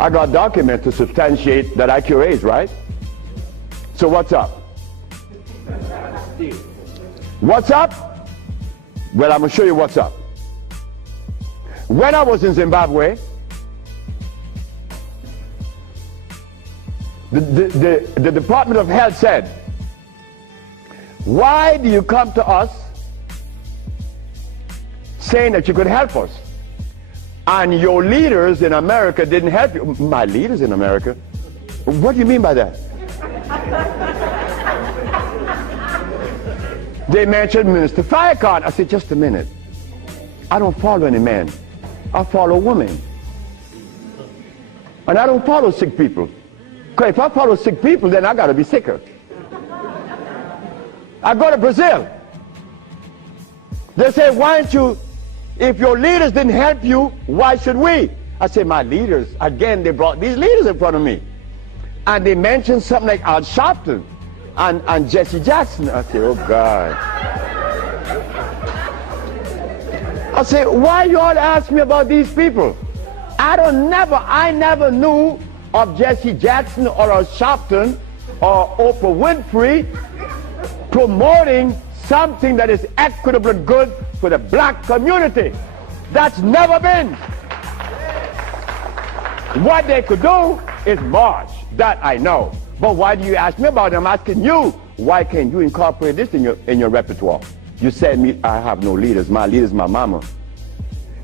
I got documents to substantiate that I cure AIDS, right? So what's up? What's up? Well, I'm going to show you what's up. When I was in Zimbabwe, the Department of Health said, why do you come to us saying that you could help us? And your leaders in America didn't help you. My leaders in America? What do you mean by that? They mentioned Minister Firecon. I said, just a minute. I don't follow any man. I follow women. And I don't follow sick people. Because if I follow sick people, then I got to be sicker. I go to Brazil. They say, why don't you, if your leaders didn't help you, why should we? I say, my leaders, again, they brought these leaders in front of me. And they mentioned something like Al Sharpton and Jesse Jackson. I say, oh God. I say, why you all ask me about these people? I never knew of Jesse Jackson or Al Sharpton or Oprah Winfrey promoting something that is equitable and good for the black community. That's never been. What they could do is march. That I know. But why do you ask me about it? I'm asking you, why can't you incorporate this in your repertoire? You said me, I have no leaders. My leader's my mama.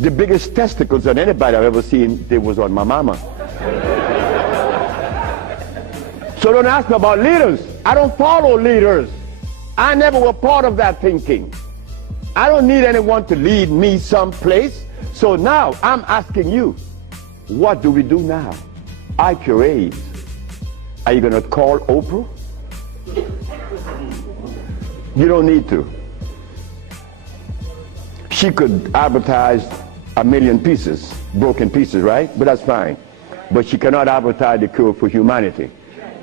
The biggest testicles that anybody I've ever seen, they was on my mama. So don't ask me about leaders. I don't follow leaders. I never was part of that thinking. I don't need anyone to lead me someplace. So now I'm asking you, what do we do now? I cure AIDS. Are you going to call Oprah? You don't need to. She could advertise 1 million pieces, broken pieces, right? But that's fine. But she cannot advertise the cure for humanity.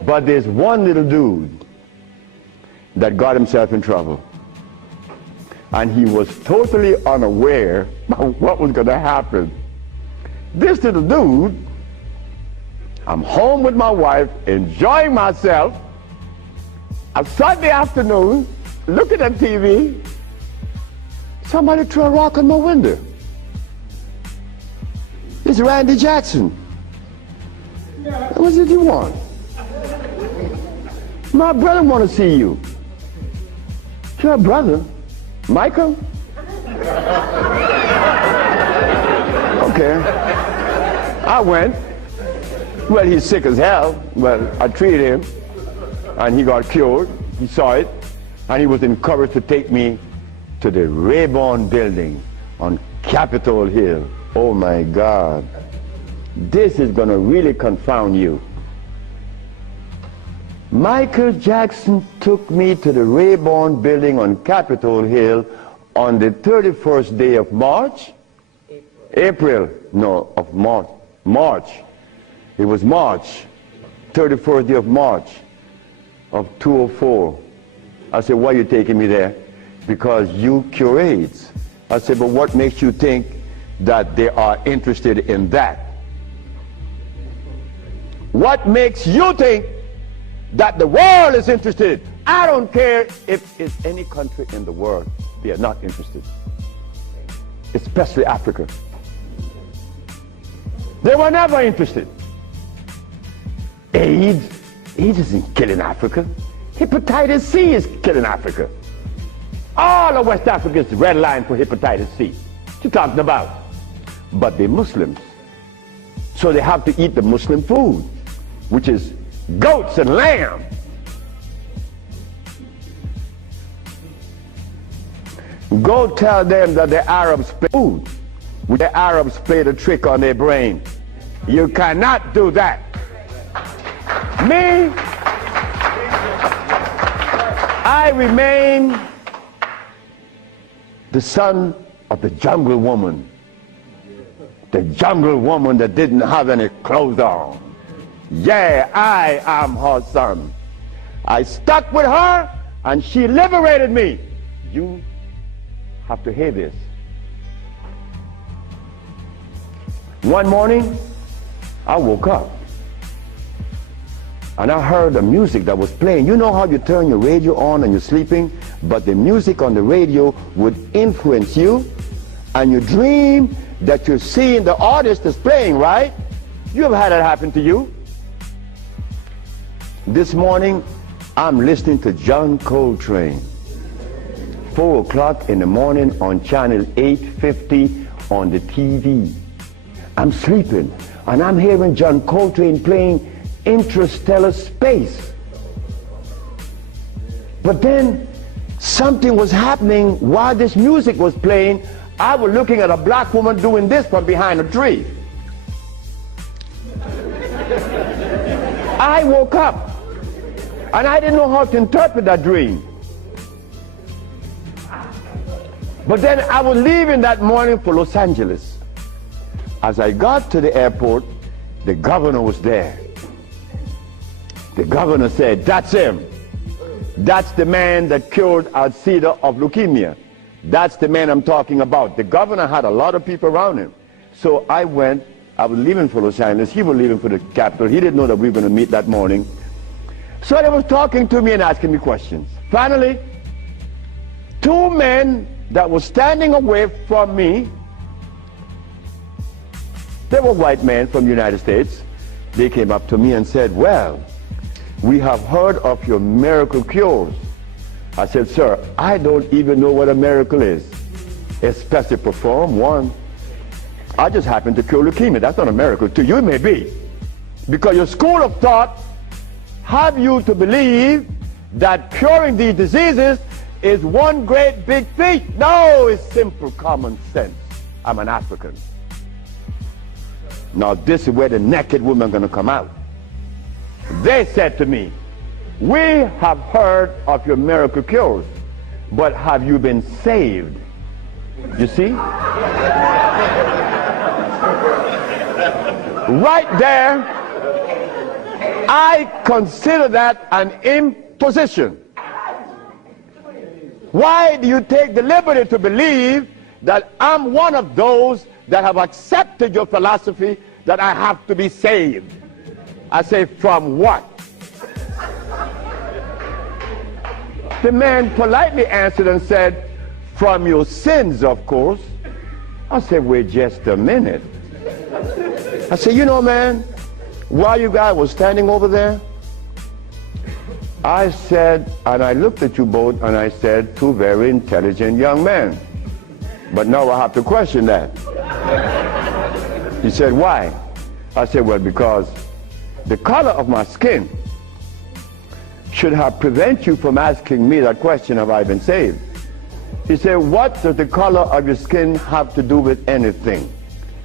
But there's one little dude that got himself in trouble. And he was totally unaware of what was going to happen. This little dude, I'm home with my wife, enjoying myself, a Sunday afternoon, looking at TV, somebody threw a rock on my window. It's Randy Jackson. What did you want? My brother want to see you. Your brother? Michael? Okay. I went. Well, he's sick as hell. Well, I treated him, and he got cured. He saw it, and he was encouraged to take me to the Rayburn building on Capitol Hill. Oh my God. This is going to really confound you. Michael Jackson took me to the Rayburn building on Capitol Hill on the 31st day of March? April. No, of March. March. It was March, 31st day of March of 2004. I said, why are you taking me there? Because you cure AIDS. I said, but what makes you think that they are interested in that? What makes you think that the world is interested? I don't care if it's any country in the world. They are not interested. Especially Africa. They were never interested. AIDS isn't killing Africa. Hepatitis C is killing Africa. All of West Africa is red line for hepatitis C. What you talking about? But they're Muslims. So they have to eat the Muslim food, which is goats and lamb. Go tell them that the Arabs play food. The Arabs played a trick on their brain. You cannot do that. Me, I remain the son of the jungle woman. The jungle woman that didn't have any clothes on. Yeah, I am her son. I stuck with her and she liberated me. You have to hear this. One morning, I woke up and I heard the music that was playing. You know how you turn your radio on and you're sleeping, but the music on the radio would influence you, and you dream that you're seeing the artist that's playing, right? You ever had that happen to you? This morning, I'm listening to John Coltrane. 4 o'clock in the morning on channel 850 on the TV. I'm sleeping and I'm hearing John Coltrane playing Interstellar Space. But then something was happening while this music was playing. I was looking at a black woman doing this from behind a tree. I woke up and I didn't know how to interpret that dream. But then I was leaving that morning for Los Angeles. As I got to the airport, the governor was there. The governor said, "That's him. That's the man that cured Alcida of leukemia. That's the man I'm talking about." The governor had a lot of people around him. So I went. I was leaving for Los Angeles. He was leaving for the capital. He didn't know that we were going to meet that morning. So they was talking to me and asking me questions. Finally, 2 men that were standing away from me, they were white men from the United States. They came up to me and said, "Well, we have heard of your miracle cures." I said, "Sir, I don't even know what a miracle is, especially perform one. I just happen to cure leukemia. That's not a miracle. To you it may be, because your school of thought have you to believe that curing these diseases is one great big feat. No, it's simple common sense. I'm an African." Now this is where the naked women are going to come out. They said to me, "We have heard of your miracle cures, but have you been saved?" You see? Right there, I consider that an imposition. Why do you take the liberty to believe that I'm one of those that have accepted your philosophy that I have to be saved? I say, from what? The man politely answered and said, "From your sins, of course." I said, "Wait just a minute." I said, "You know, man, while you guys were standing over there, I said," and I looked at you both and I said, "Two very intelligent young men. But now I have to question that." He said, "Why?" I said, "Well, because the color of my skin should have prevented you from asking me that question, have I been saved?" He said, "What does the color of your skin have to do with anything?"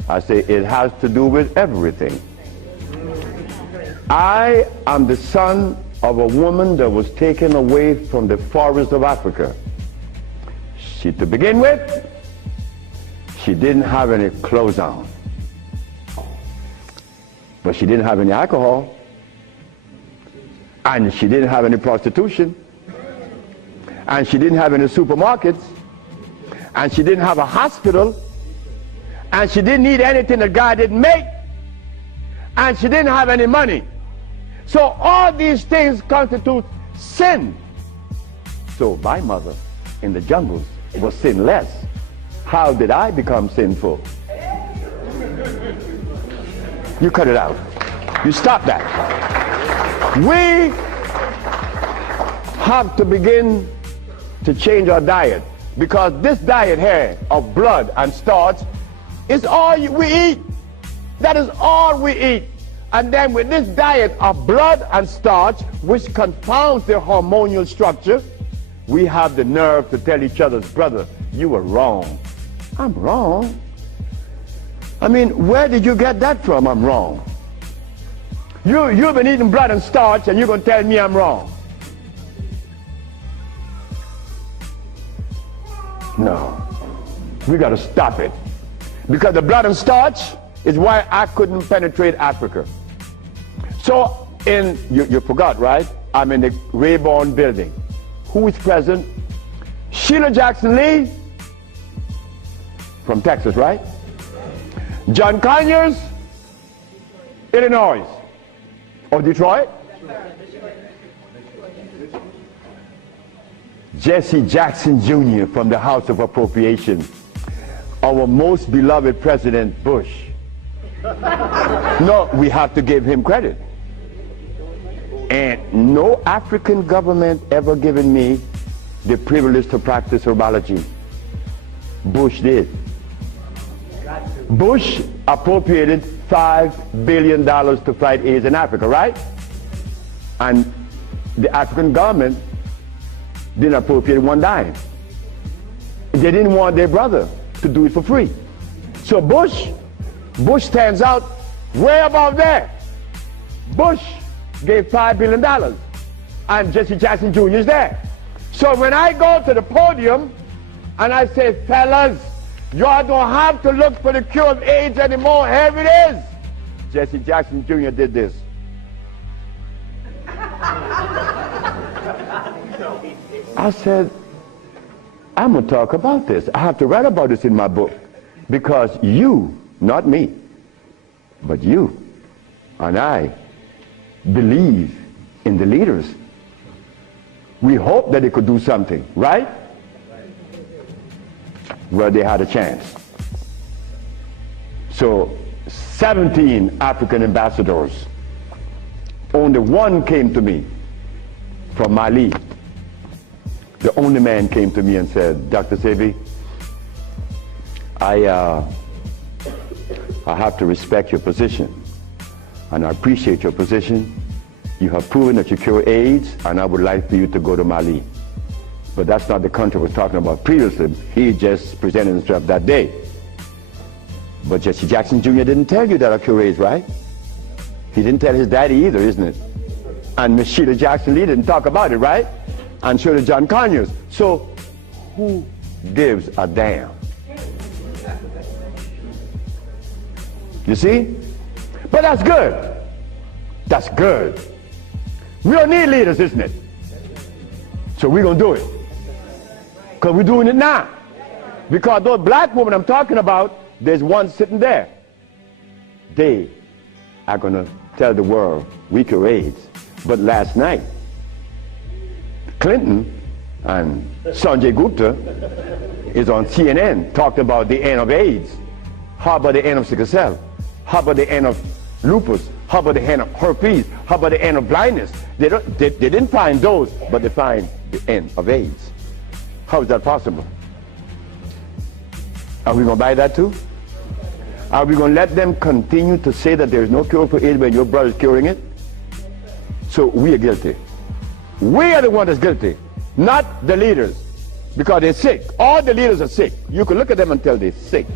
I say, "It has to do with everything. I am the son of a woman that was taken away from the forest of Africa. To begin with, she didn't have any clothes on, but she didn't have any alcohol, and she didn't have any prostitution, and she didn't have any supermarkets, and she didn't have a hospital, and she didn't need anything that God didn't make, and she didn't have any money. So all these things constitute sin. So my mother in the jungles was sinless. How did I become sinful?" You cut it out. You stop that. We have to begin to change our diet, because this diet here of blood and starch is all we eat. That is all we eat. And then with this diet of blood and starch, which confounds the hormonal structure, we have the nerve to tell each other, "Brother, you were wrong." I'm wrong? I mean, where did you get that from? I'm wrong. You've been eating blood and starch and you're going to tell me I'm wrong? No. We got to stop it. Because the blood and starch is why I couldn't penetrate Africa. So, you forgot, right? I'm in the Rayborn building. Who is present? Sheila Jackson Lee from Texas, right? John Conyers Illinois, or Detroit? Jesse Jackson Jr. from the House of Appropriation, our most beloved President Bush. No, we have to give him credit. And no African government ever given me the privilege to practice herbology. Bush did. Bush appropriated $5 billion to fight AIDS in Africa, right? And the African government didn't appropriate one dime. They didn't want their brother to do it for free. So Bush stands out way above there. Bush gave $5 billion, and Jesse Jackson Jr. is there. So when I go to the podium and I say, fellas, y'all don't have to look for the cure of AIDS anymore, here it is. Jesse Jackson Jr. did this. I said, I'm going to talk about this. I have to write about this in my book, because you, not me, but you and I believe in the leaders. We hope that they could do something, right? Well, they had a chance. So 17 African ambassadors, only one came to me from Mali. The only man came to me and said, Dr. Sebi, I have to respect your position, and I appreciate your position. You have proven that you cure AIDS, and I would like for you to go to Mali. But that's not the country we're talking about previously. He just presented himself that day. But Jesse Jackson Jr. didn't tell you that I cure AIDS, right? He didn't tell his daddy either, isn't it? And Miss Sheila Jackson Lee didn't talk about it, right? And so did John Conyers. So who gives a damn? You see? But that's good. That's good. We don't need leaders, isn't it? So we're going to do it. Because we're doing it now. Because those black women I'm talking about, there's one sitting there. They are going to tell the world we cure AIDS. But last night, Clinton and Sanjay Gupta is on CNN talking about the end of AIDS. How about the end of sickle cell? How about the end of lupus? How about the end of herpes? How about the end of blindness? They didn't find those, but they find the end of AIDS. How is that possible? Are we going to buy that too? Are we going to let them continue to say that there is no cure for AIDS when your brother is curing it? So we are guilty. We are the one that's guilty, not the leaders, because they're sick. All the leaders are sick. You can look at them and tell they're sick.